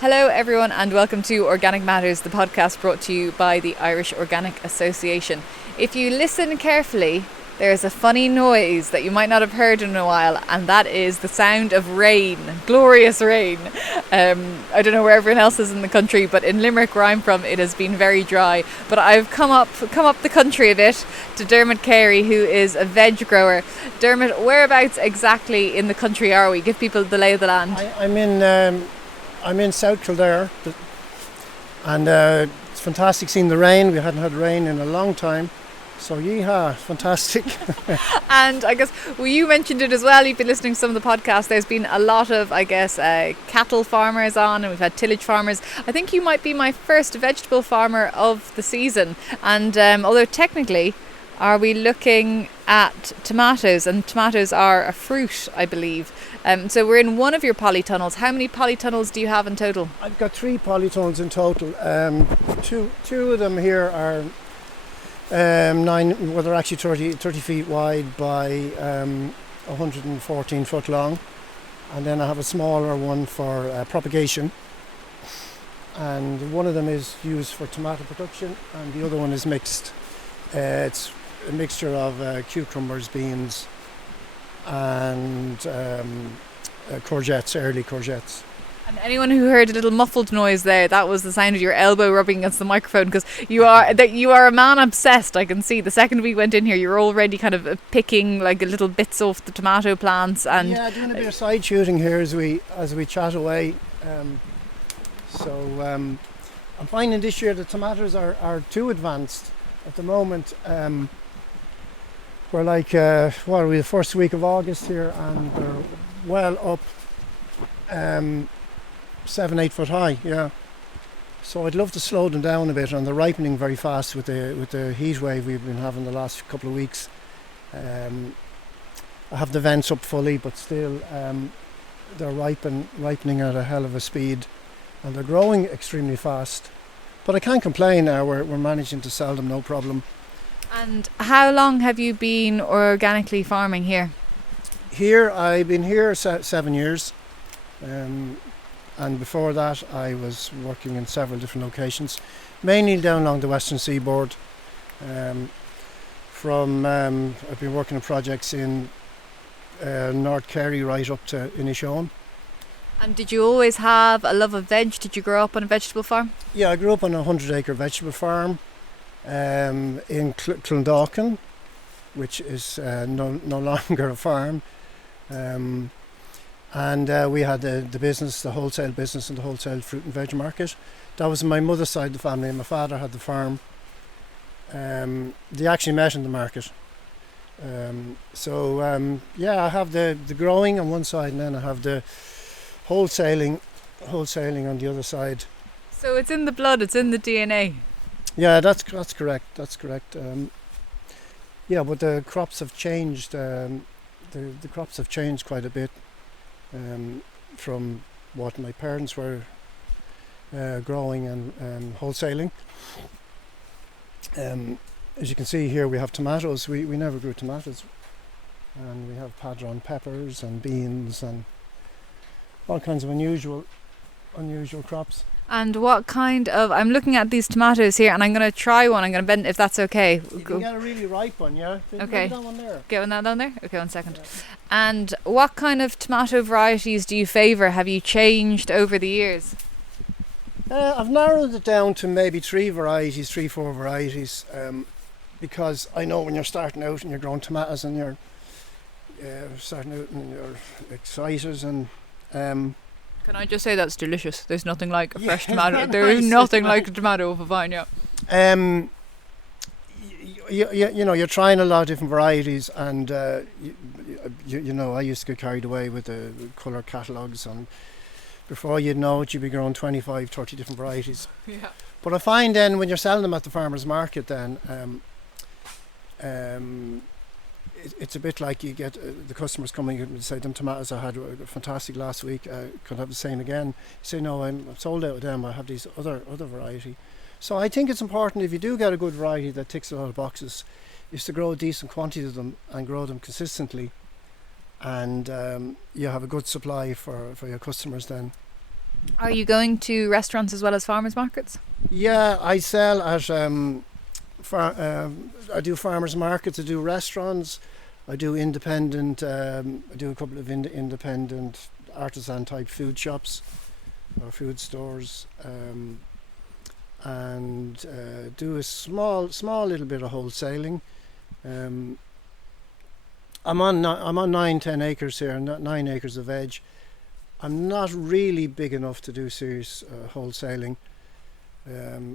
Hello everyone and welcome to Organic Matters, the podcast brought to you by the Irish Organic Association. If you listen carefully, there's a funny noise that you might not have heard in a while, and that is the sound of rain, glorious rain. I don't know where everyone else is in the country, but in Limerick where I'm from it has been very dry. But I've come up the country a bit to Dermot Carey, who is a veg grower. Dermot, whereabouts exactly in the country are we? Give people the lay of the land. I'm in South Kildare, and it's fantastic seeing the rain. We hadn't had rain in a long time, so yeehaw, fantastic. And I guess, well, you mentioned it as well, you've been listening to some of the podcasts, there's been a lot of, cattle farmers on, and we've had tillage farmers. I think you might be my first vegetable farmer of the season, and although technically, are we looking at tomatoes, and tomatoes are a fruit, I believe. So we're in one of your polytunnels. How many polytunnels do you have in total? I've got 3 polytunnels in total. Two of them here are 9, well, they're actually 30 feet wide by 114 foot long. And then I have a smaller one for propagation. And one of them is used for tomato production, and the other one is mixed. It's a mixture of cucumbers, beans, and courgettes, early courgettes. And anyone who heard a little muffled noise there, that was the sound of your elbow rubbing against the microphone, because you are a man obsessed. I can see the second we went in here, you're already kind of picking like little bits off the tomato plants. And yeah, doing a bit of side shooting here as we chat away. I'm finding this year the tomatoes are too advanced at the moment. We're like, what are we, the first week of August here, and they're well up 7-8 foot high, yeah. So I'd love to slow them down a bit, and they're ripening very fast with the heat wave we've been having the last couple of weeks. I have the vents up fully, but still they're ripening at a hell of a speed, and they're growing extremely fast. But I can't complain now, we're managing to sell them no problem. And how long have you been organically farming here? Here, I've been here 7 years, and before that I was working in several different locations, mainly down along the western seaboard. I've been working on projects in North Kerry right up to Inishowen. And did you always have a love of veg? Did you grow up on a vegetable farm? Yeah, I grew up on a 100-acre vegetable farm in Clondalkin, which is no longer a farm, and we had the business, the wholesale business, and the wholesale fruit and veg market. That was my mother's side of the family, and my father had the farm. They actually met in the market. I have the growing on one side, and then I have the wholesaling on the other side. So it's in the blood, it's in the DNA. Yeah, that's correct. That's correct. But the crops have changed. The crops have changed quite a bit from what my parents were growing and wholesaling. As you can see here, we have tomatoes. We never grew tomatoes, and we have padron peppers and beans and all kinds of unusual crops. And what kind of, I'm looking at these tomatoes here, and I'm going to try one. I'm going to bend, if that's okay. You can get a really ripe one, yeah? Okay. That one there. Get that down there? Okay, 1 second. Yeah. And what kind of tomato varieties do you favour? Have you changed over the years? I've narrowed it down to maybe 3 varieties, 4 varieties, because I know when you're starting out and you're growing tomatoes and you're starting out and you're excited and... Can I just say that's delicious? There's nothing like a fresh tomato. Nice, there is nothing like a tomato off a vine, yeah. You're trying a lot of different varieties, and I used to get carried away with the colour catalogues, and before you'd know it, you'd be growing 25, 30 different varieties. Yeah. But I find then when you're selling them at the farmer's market, then it's a bit like you get the customers coming and say, them tomatoes I had were fantastic last week, could I have the same again? You say, no, I'm sold out of them, I have these other variety. So I think it's important, if you do get a good variety that ticks a lot of boxes, is to grow a decent quantity of them and grow them consistently, and you have a good supply for your customers then. Are you going to restaurants as well as farmers markets? Yeah, I sell at I do farmers markets, I do restaurants, I do independent, I do a couple of independent artisan type food shops or food stores, and do a small little bit of wholesaling. I'm on 9-10 acres here, 9 acres of veg. I'm not really big enough to do serious wholesaling.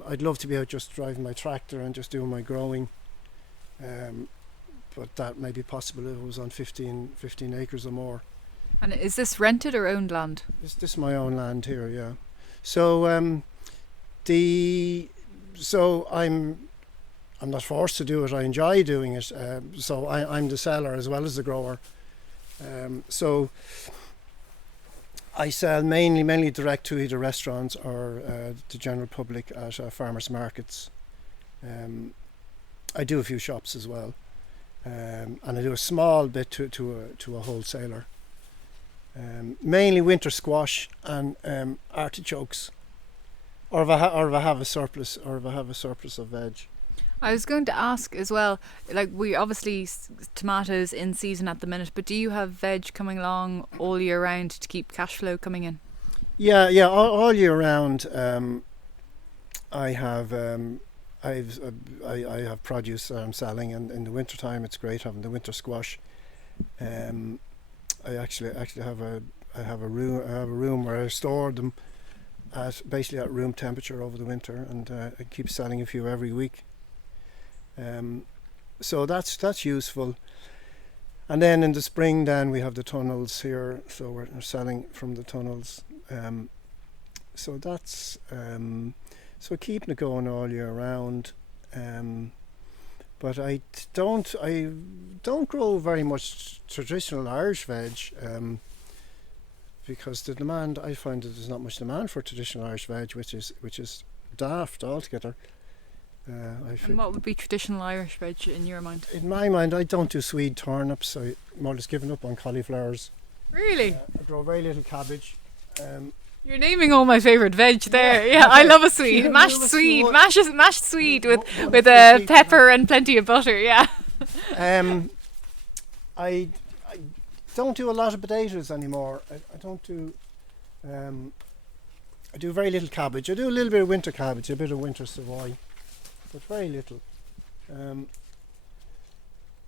I'd love to be out just driving my tractor and just doing my growing, but that may be possible if it was on 15 acres or more. And is this rented or owned land? This is my own land here, yeah. So I'm not forced to do it. I enjoy doing it. So I'm the seller as well as the grower. So I sell mainly direct to either restaurants or the general public at farmers markets. I do a few shops as well, and I do a small bit to a wholesaler. Mainly winter squash and artichokes, or if I have a surplus of veg. I was going to ask as well, like we obviously tomatoes in season at the minute, but do you have veg coming along all year round to keep cash flow coming in? Yeah, all year round. I have I have produce that I'm selling, and in the winter time it's great having the winter squash. I actually have a room where I store them basically at room temperature over the winter, and I keep selling a few every week. So that's useful. And then in the spring, then we have the tunnels here, so we're selling from the tunnels. So that's so keeping it going all year round. But I don't grow very much traditional Irish veg, because the demand, I find that there's not much demand for traditional Irish veg, which is daft altogether. And what would be traditional Irish veg in your mind? In my mind, I don't do Swede turnips. I'm more or less given up on cauliflowers. Really? I grow very little cabbage. You're naming all my favourite veg there. Yeah, I love a Swede. Mashed Swede. Mashed Swede with pepper and plenty of butter, yeah. I don't do a lot of potatoes anymore. I don't do... I do very little cabbage. I do a little bit of winter cabbage, a bit of winter Savoy, but very little.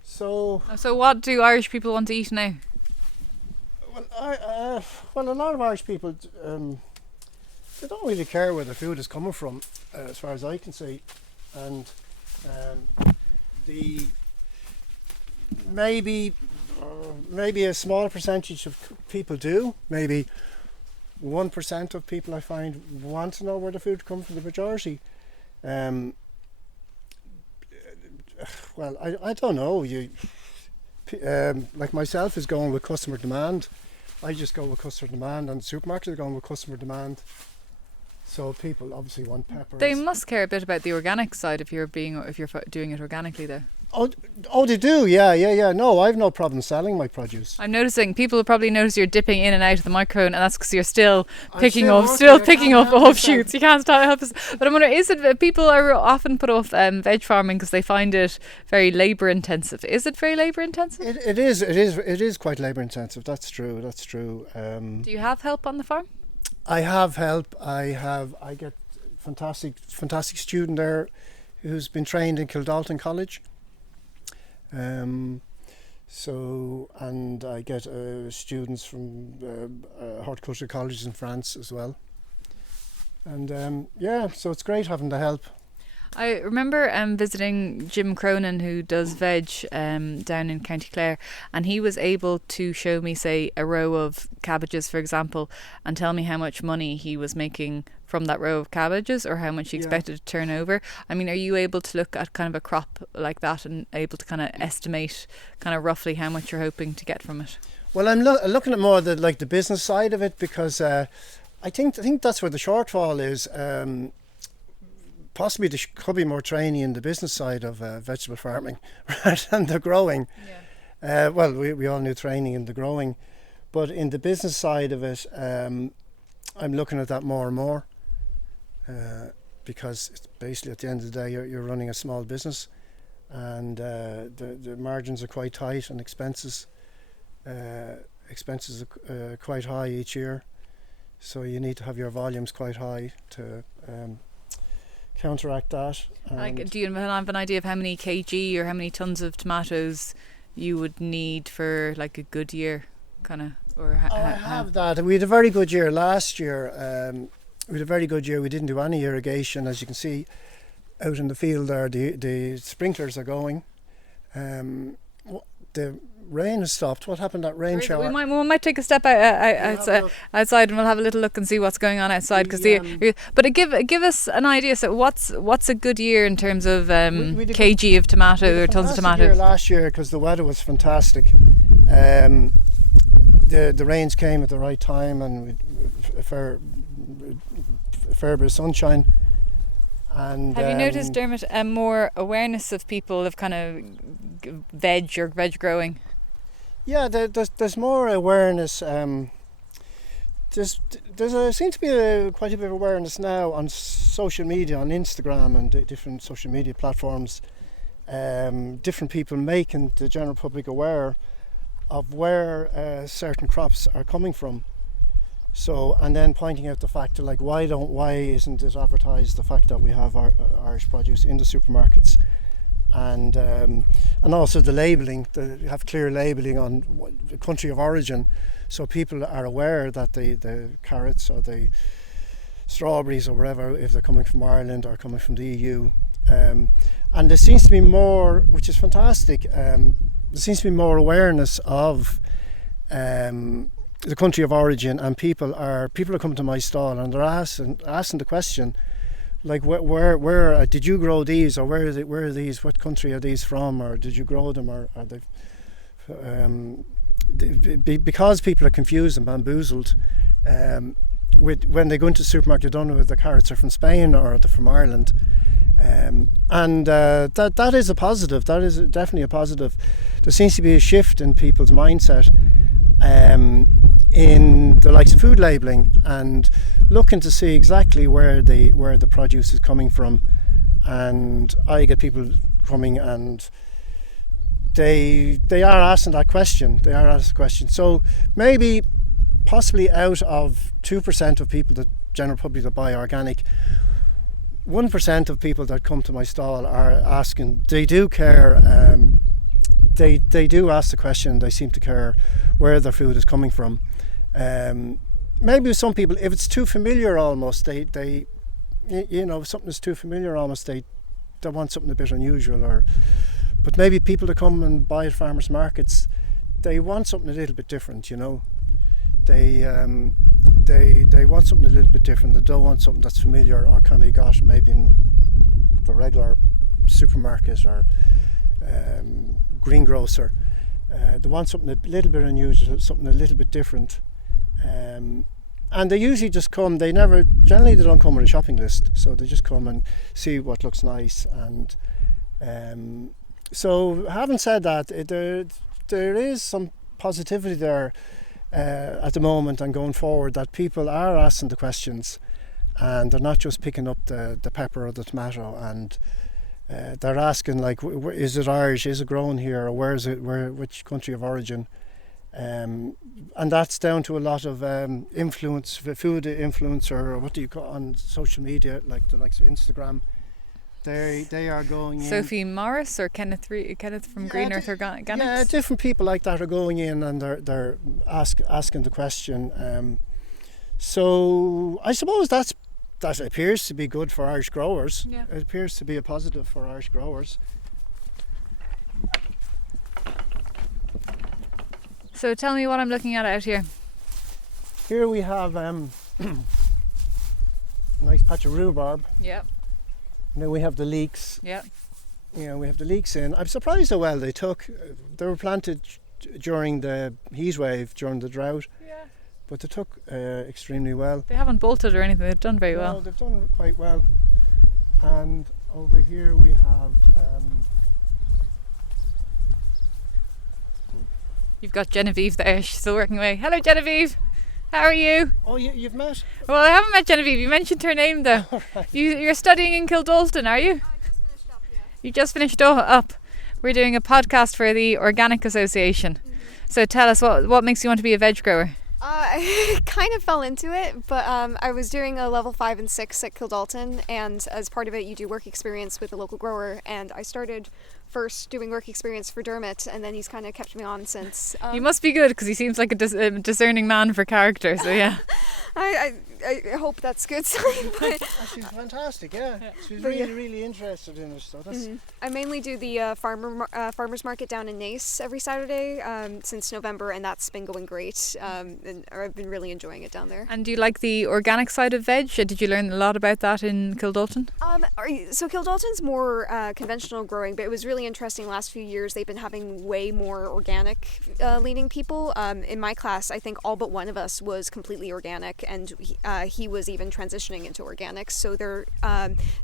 So what do Irish people want to eat now? Well, a lot of Irish people, they don't really care where the food is coming from, as far as I can see, and maybe a small percentage of people do. Maybe 1% of people I find want to know where the food comes from. The majority, well, I don't know. Like myself is going with customer demand. I just go with customer demand, and supermarkets are going with customer demand. So people obviously want peppers. They must care a bit about the organic side if you're doing it organically, though. Oh, they do. Yeah. No, I've no problem selling my produce. I'm noticing people will probably notice you're dipping in and out of the microphone, and that's because you're still picking up offshoots. You can't stop help us. But I'm wondering, is it people are often put off veg farming because they find it very labour intensive? Is it very labour intensive? It is quite labour intensive. That's true. Do you have help on the farm? I have help. I get fantastic student there who's been trained in Kildare College. So, and I get students from horticulture colleges in France as well, and so it's great having the help. I remember visiting Jim Cronin, who does veg down in County Clare, and he was able to show me, say, a row of cabbages, for example, and tell me how much money he was making from that row of cabbages, or how much he expected to turn over. I mean, are you able to look at kind of a crop like that and able to kind of estimate kind of roughly how much you're hoping to get from it? Well, I'm looking at more the business side of it, because I think that's where the shortfall is. Possibly there could be more training in the business side of vegetable farming rather than the growing. Yeah. Well, we all knew training in the growing, but in the business side of it, I'm looking at that more and more, because it's basically at the end of the day you're running a small business, and the margins are quite tight, and expenses are quite high each year, so you need to have your volumes quite high to counteract that. Do you have an idea of how many kg or how many tons of tomatoes you would need for like a good year, kind of? I have that. We had a very good year last year. We didn't do any irrigation, as you can see out in the field there. The sprinklers are going. The rain has stopped. What happened? That rain shower. We might take a step outside, and we'll have a little look and see what's going on outside. But give us an idea. So what's a good year in terms of kg of tomato or tons of tomatoes? Year last year, because the weather was fantastic. The rains came at the right time, and a fair bit of sunshine. And have you noticed, Dermot, more awareness of people of kind of veg growing? Yeah, there's more awareness. Seems to be quite a bit of awareness now on social media, on Instagram and different social media platforms. Different people making the general public aware of where certain crops are coming from. So, and then pointing out the fact that, like, why isn't it advertised, the fact that we have our Irish produce in the supermarkets, and also the labelling, you have clear labelling on the country of origin, so people are aware that the carrots or the strawberries or whatever, if they're coming from Ireland or coming from the EU, and there seems to be more, which is fantastic. There seems to be more awareness of the country of origin, and people are coming to my stall and they're asking the question, like, where did you grow these, or where are these, what country are these from, or did you grow them, or are they because people are confused and bamboozled when they go into the supermarket, they don't know if the carrots are from Spain or they're from Ireland. That is a positive. That is definitely a positive. There seems to be a shift in people's mindset in the likes of food labelling, and looking to see exactly where the produce is coming from. And I get people coming and they are asking that question. So maybe possibly out of 2% of people, the general public that buy organic, 1% of people that come to my stall are asking, they do care, they do ask the question, they seem to care where their food is coming from. Maybe some people, if it's too familiar almost, they something is too familiar almost, they want something a bit unusual, but maybe people that come and buy at farmers markets, they want something a little bit different, They want something a little bit different. They don't want something that's familiar or can be got maybe in the regular supermarket or greengrocer. They want something a little bit unusual, something a little bit different. And they usually just come, generally they don't come with a shopping list, so they just come and see what looks nice. And so having said that, there is some positivity there at the moment and going forward, that people are asking the questions and they're not just picking up the pepper or the tomato, and they're asking, like, is it Irish, is it grown here, or which country of origin, and that's down to a lot of influence, food influencer, or what do you call on social media, like the likes of Instagram. They are going in. Sophie Morris or Kenneth from Green Earth Organics? Yeah, different people like that are going in and they're asking the question. So I suppose that appears to be good for Irish growers. Yeah. It appears to be a positive for Irish growers. So tell me what I'm looking at out here. Here we have a nice patch of rhubarb. Yeah. Now we have the leeks. Yeah. We have the leeks in. I'm surprised how well they took. They were planted during the heat wave, during the drought. Yeah. But they took extremely well. They haven't bolted or anything. They've done very well. No, they've done quite well. And over here we have. You've got Genevieve there. She's still working away. Hello, Genevieve. How are you? Oh, you've met? Well, I haven't met Genevieve. You mentioned her name though. Right. You're studying in Kildalton, are you? I just finished up, yeah. You just finished up. We're doing a podcast for the Organic Association. So tell us, what makes you want to be a veg grower? I kind of fell into it, but I was doing a level 5 and 6 at Kildalton, and as part of it you do work experience with a local grower, and I started first doing work experience for Dermot, and then he's kind of kept me on since. You must be good because he seems like a discerning man for character, so yeah. I hope that's a good sign, but She's fantastic, yeah. She's But really, really interested in it. So that's I mainly do the farmers market down in Naas every Saturday since November, and that's been going great. And I've been really enjoying it down there. And do you like the organic side of veg? Did you learn a lot about that in Kildalton? So Kildalton's more conventional growing, but it was really interesting. Last few years, they've been having way more organic leaning people. In my class, I think all but one of us was completely organic, and he was even transitioning into organics. So they're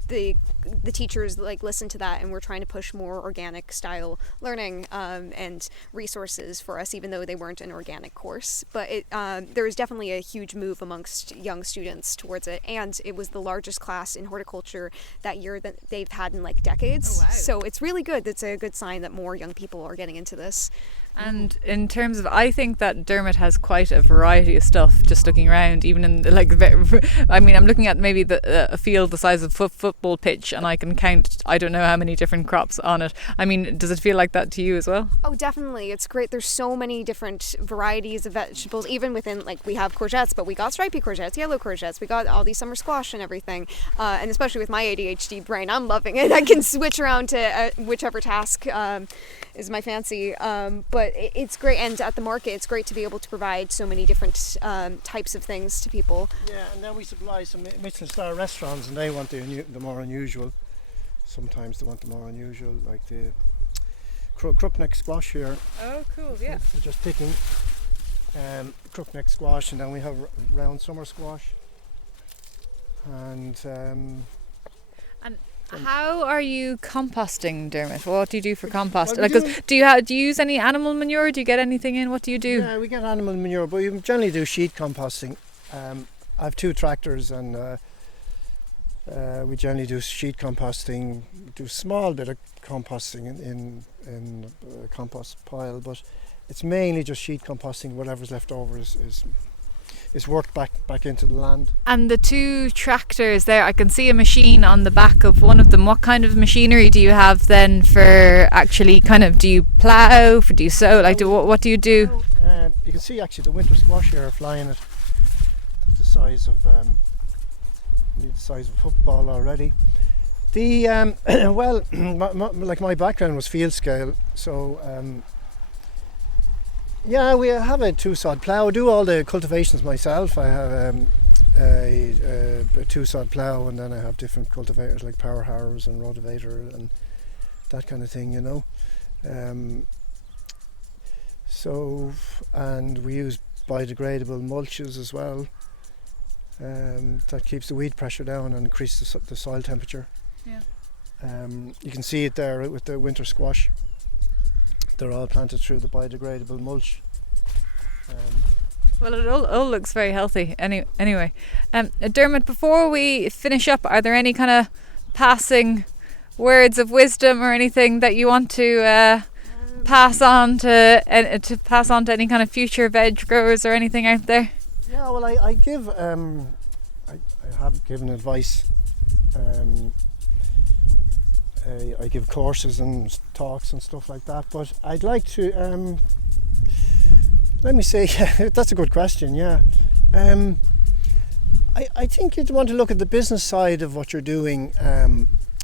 the teachers listen to that, and we're trying to push more organic style learning and resources for us, even though they weren't an organic course. But there was definitely a huge move amongst young students towards it, and it was the largest class in horticulture that year that they've had in decades. Oh, wow. So it's really good. It's a good sign that more young people are getting into this. And in terms of, I think that Dermot has quite a variety of stuff. Just looking around, even in I mean, I'm looking at maybe a field the size of a football pitch, and I can count I don't know how many different crops on it. I mean, does it feel like that to you as well? Oh, definitely. It's great. There's so many different varieties of vegetables, even within, we have courgettes, but we got stripy courgettes, yellow courgettes, we got all these summer squash and everything. And especially with my ADHD brain, I'm loving it. I can switch around to whichever task is my fancy. But it's great. And at the market, it's great to be able to provide so many different types of things to people. yeah. And then we supply some Michelin star restaurants, and they want the more unusual. Sometimes they want the more unusual, like the crookneck squash here. Oh, cool, yeah. We're just picking crookneck squash, and then we have round summer squash. And How are you composting, Dermot? What do you do for compost? Well, Do you use any animal manure? Do you get anything in? What do you do? yeah, we get animal manure, but we generally do sheet composting. I have 2 tractors, and we generally do sheet composting. Do a small bit of composting in a compost pile, but it's mainly just sheet composting. Whatever's left over is worked back into the land. And the 2 tractors there, I can see a machine on the back of one of them. What kind of machinery do you have then for actually do you plough, do you sow, what do you do? You can see actually the winter squash here flying at the size of a football already. The well, my background was field scale, so yeah, we have a 2-sod plough. I do all the cultivations myself. I have a 2-sod plough, and then I have different cultivators like power harrows and rotavator and that kind of thing, So, and we use biodegradable mulches as well. That keeps the weed pressure down and increases the soil temperature. Yeah. You can see it there with the winter squash. They're all planted through the biodegradable mulch. Well, it all looks very healthy. Anyway, Dermot, before we finish up, are there any kind of passing words of wisdom or anything that you want to pass on to any kind of future veg growers or anything out there? Yeah, well, I have given advice. I give courses and talks and stuff like that, but I'd like to let me say that's a good question. Yeah, I think you'd want to look at the business side of what you're doing,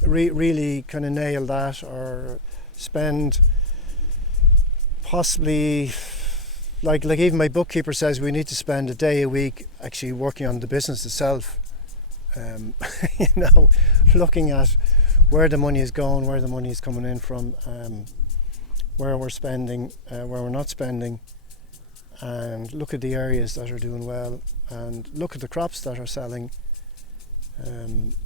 really kind of nail that, or spend possibly like even my bookkeeper says we need to spend a day a week actually working on the business itself. Looking at where the money is going, where the money is coming in from, where we're spending, where we're not spending, and look at the areas that are doing well, and look at the crops that are selling, and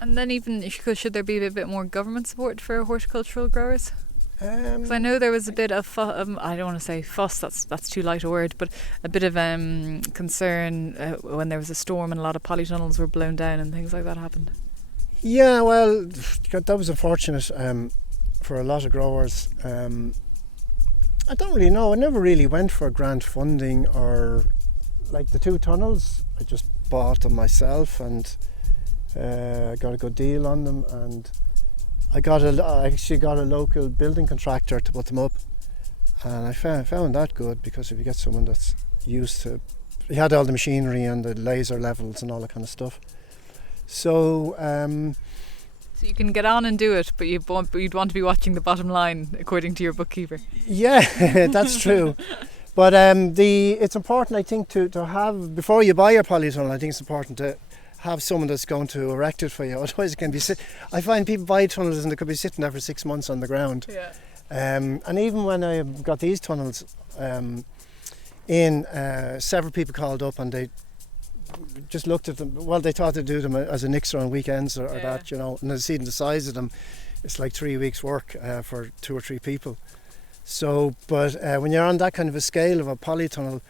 then even should there be a bit more government support for horticultural growers? Because I know there was a bit of I don't want to say fuss. That's too light a word, but a bit of concern when there was a storm and a lot of polytunnels were blown down and things like that happened. Yeah, well, that was unfortunate for a lot of growers. I don't really know. I never really went for grant funding or like the 2 tunnels. I just bought them myself and got a good deal on them, and I actually got a local building contractor to put them up, and I found that good, because if you get someone that's used to, he had all the machinery and the laser levels and all that kind of stuff. So so you can get on and do it, but you'd want to be watching the bottom line, according to your bookkeeper. Yeah, that's true. But it's important, I think, to have, before you buy your polytunnel, I think it's important to have someone that's going to erect it for you. Otherwise, it can be. I find people buy tunnels and they could be sitting there for 6 months on the ground. Yeah. And even when I got these tunnels several people called up and they just looked at them. Well, they thought they'd do them as a nixer on weekends or that, and they've seen the size of them. It's like 3 weeks' work for 2 or 3 people. So, but when you're on that kind of a scale of a polytunnel,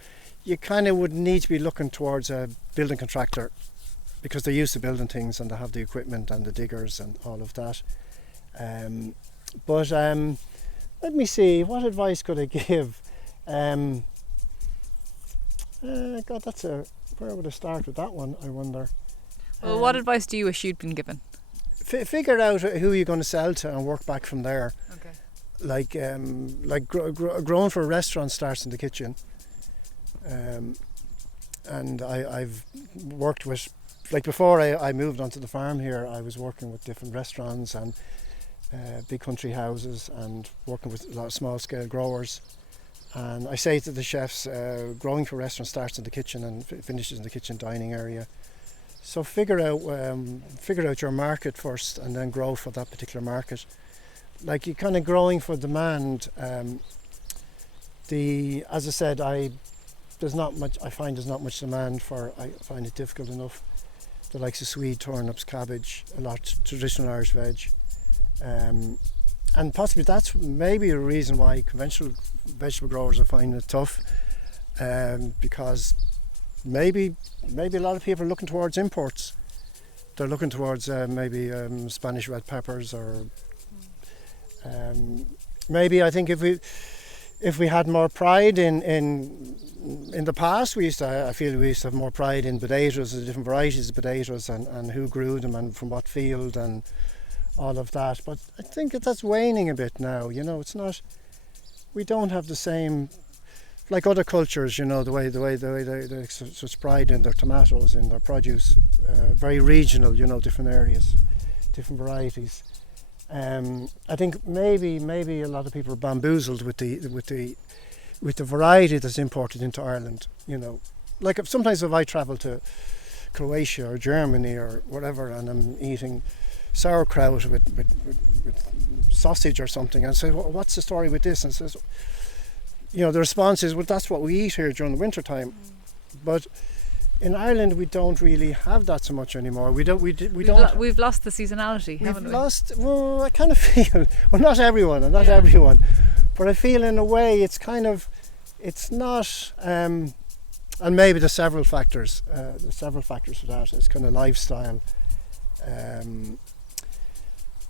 you kind of would need to be looking towards a building contractor, because they're used to building things and they have the equipment and the diggers and all of that. But let me see, what advice could I give? God, where would I start with that one, I wonder? Well, what advice do you wish you'd been given? Figure out who you're going to sell to and work back from there. Okay. Like growing for a restaurant starts in the kitchen. And I've worked with, like before I moved onto the farm here, I was working with different restaurants and big country houses and working with a lot of small scale growers. And I say to the chefs, growing for a restaurant starts in the kitchen and finishes in the kitchen dining area. So figure out your market first and then grow for that particular market. Like you're kind of growing for demand. As I said, I find there's not much demand for. I find it difficult enough. The likes of swede, turnips, cabbage, a lot traditional Irish veg, and possibly that's maybe a reason why conventional vegetable growers are finding it tough, because maybe a lot of people are looking towards imports. They're looking towards maybe Spanish red peppers, or maybe I think if we had more pride in the past, I feel we used to have more pride in potatoes, the different varieties of potatoes, and who grew them and from what field and all of that. But I think that's waning a bit now. It's not. We don't have the same, like other cultures. The way they such pride in their tomatoes, in their produce, very regional. Different areas, different varieties. I think maybe a lot of people are bamboozled with the variety that's imported into Ireland. Like sometimes if I travel to Croatia or Germany or whatever, and I'm eating sauerkraut with sausage or something, and say, well, what's the story with this? And says, the response is, well, that's what we eat here during the winter time. But in Ireland, we don't really have that so much anymore. We've lost the seasonality, haven't we? Well, I kind of feel, well, not everyone, but I feel in a way it's not, and maybe there's several factors. There's several factors for that. It's kind of lifestyle.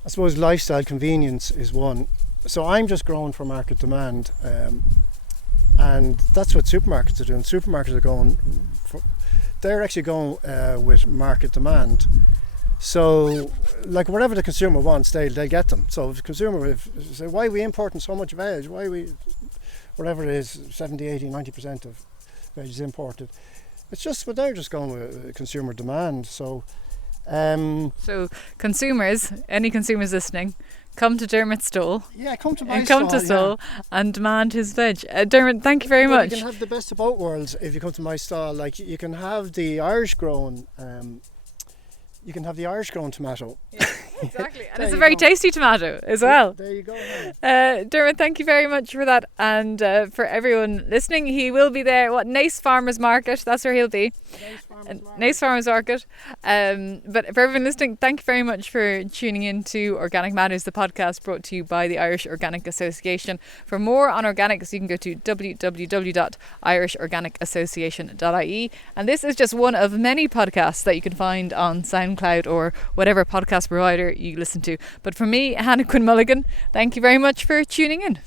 I suppose lifestyle convenience is one. So I'm just growing for market demand, and that's what supermarkets are doing. Supermarkets are they're actually going with market demand. So, like whatever the consumer wants, they get them. So if the consumer say, why are we importing so much veg? Why are we, whatever it is, 70, 80, 90% of veg is imported. It's just, well, they're just going with consumer demand. So consumers, any consumers listening, come to Dermot's stall. Yeah, come to my stall. And demand his veg. Dermot, thank you very much. You can have the best of both worlds if you come to my stall. Like you can have the Irish grown, tomato. Yeah, exactly, and it's a very tasty tomato as well. There you go. Dermot, thank you very much for that, and for everyone listening, he will be there. Naas Farmers Market. That's where he'll be. Naas Farmers Market. But for everyone listening, thank you very much for tuning in to Organic Matters, the podcast brought to you by the Irish Organic Association. For more on organics, you can go to www.irishorganicassociation.ie. And this is just one of many podcasts that you can find on SoundCloud or whatever podcast provider you listen to. But for me, Hannah Quinn Mulligan, thank you very much for tuning in.